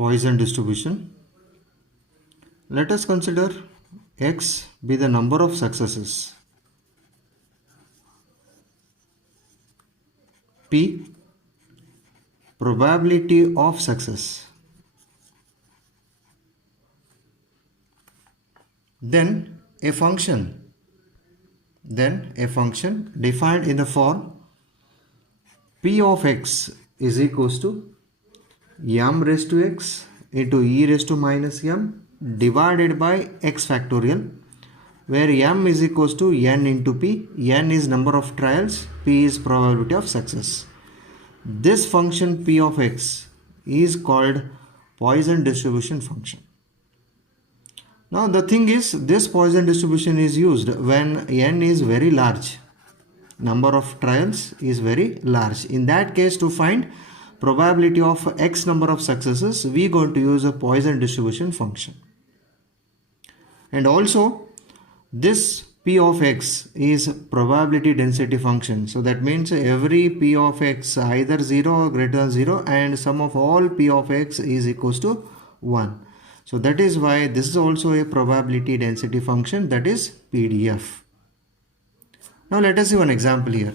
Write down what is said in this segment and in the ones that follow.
Poisson distribution. Let us consider x be the number of successes, p probability of success, then a function defined in the form p of x is equals to m raised to x into e raised to minus m divided by x factorial, where m is equals to n into p. N is number of trials, p is probability of success. This function p of x is called Poisson distribution function. Now the thing is, this Poisson distribution is used when n is very large, number of trials is very large. In that case, to find probability of x number of successes, we are going to use a Poisson distribution function. And also this p of x is probability density function. So that means every p of x either 0 or greater than 0, and sum of all p of x is equals to 1. So that is why this is also a probability density function, that is PDF. Now let us see one example here.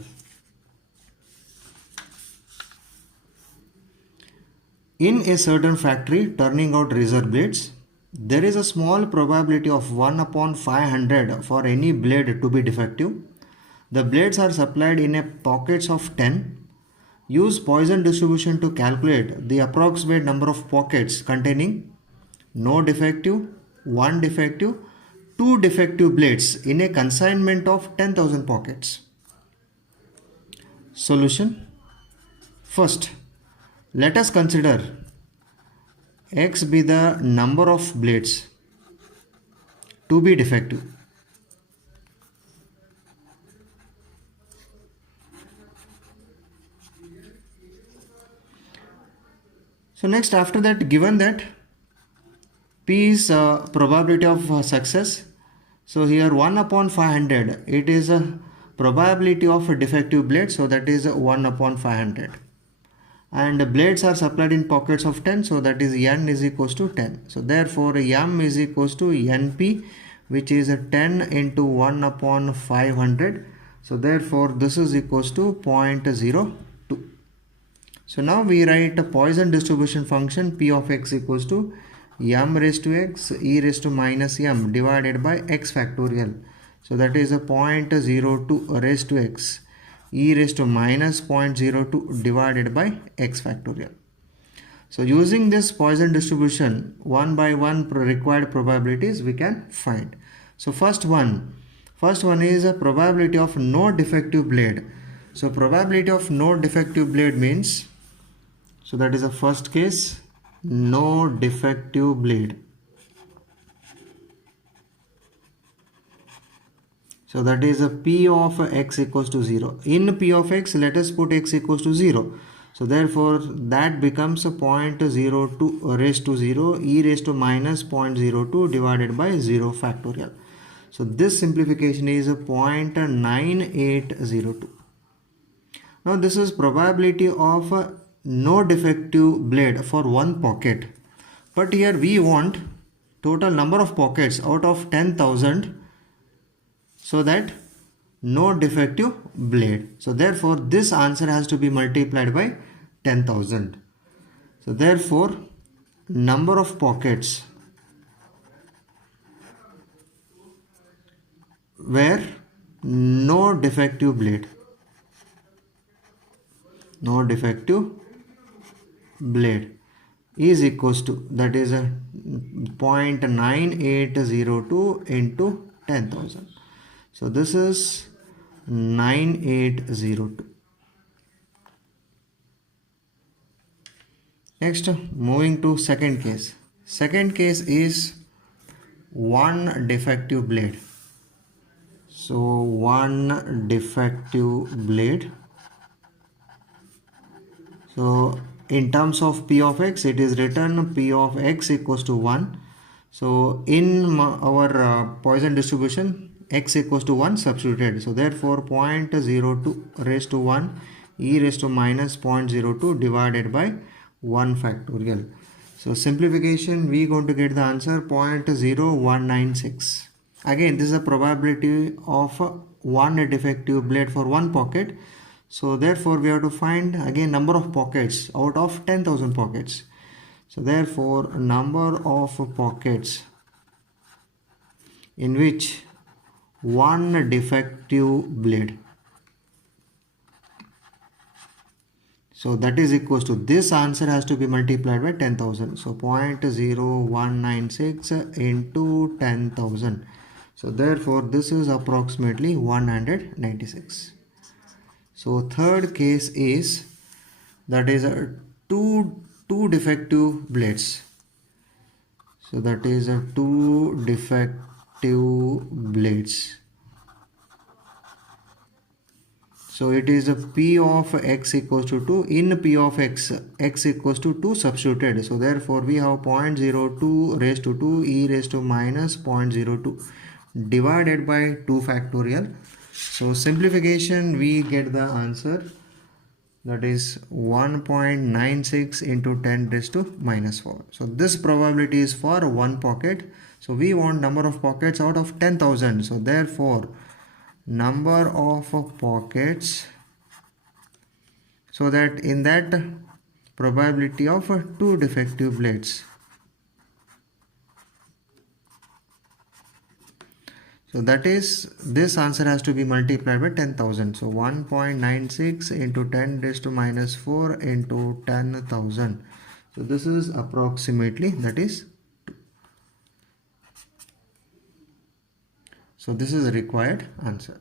In a certain factory turning out razor blades, there is a small probability of 1 upon 500 for any blade to be defective. The blades are supplied in a pockets of 10. Use Poisson distribution to calculate the approximate number of pockets containing no defective, 1 defective, 2 defective blades in a consignment of 10,000 pockets. Solution. First, let us consider x be the number of blades to be defective. So next, after that, given that p is probability of success, so here 1 upon 500, it is a probability of a defective blade, so that is 1 upon 500. And blades are supplied in pockets of 10, so that is n is equals to 10. So therefore m is equals to np, which is 10 into 1 upon 500. So therefore this is equals to 0.02. So now we write a Poisson distribution function p of x equals to m raised to x e raised to minus m divided by x factorial. So that is a 0.02 raised to x e raised to minus 0.02 divided by x factorial. So using this Poisson distribution, one by one required probabilities we can find. So first one is a probability of no defective blade. So probability of no defective blade means, so that is the first case, no defective blade. So that is a p of x equals to 0. In p of x, let us put x equals to 0. So therefore that becomes a 0.02 raised to 0 e raised to minus 0.02 divided by 0 factorial. So this simplification is a 0.9802. Now this is probability of no defective blade for one pocket. But here we want total number of pockets out of 10,000, so that no defective blade. So therefore this answer has to be multiplied by 10,000. So therefore number of pockets where no defective blade is equals to, that is a 0.9802 into 10,000. So this is 9802. Next, moving to second case. Second case is one defective blade. So one defective blade. So in terms of p of x, it is written p of x equals to 1. So in our Poisson distribution, x equals to 1 substituted. So therefore 0.02 raised to 1 e raised to minus 0.02 divided by 1 factorial. So simplification, we going to get the answer 0.0196. Again, this is a probability of one defective blade for one pocket. So therefore we have to find again number of pockets out of 10,000 pockets. So therefore number of pockets in which one defective blade, so that is equals to, this answer has to be multiplied by 10,000. So 0.0196 into 10,000. So therefore this is approximately 196. So third case is, that is two defective blades. So that is two defective blades. So it is a p of x equals to 2. In p of x equals to 2 substituted. So therefore we have 0.02 raised to 2 e raised to minus 0.02 divided by 2 factorial. So simplification, we get the answer, that is 1.96 into 10 raised to minus 4. So this probability is for one pocket. So we want number of pockets out of 10,000. So therefore number of pockets, so that in that probability of two defective blades. So that is, this answer has to be multiplied by 10,000. So 1.96 into 10 raised to minus 4 into 10,000. So this is approximately, that is 2. So this is the required answer.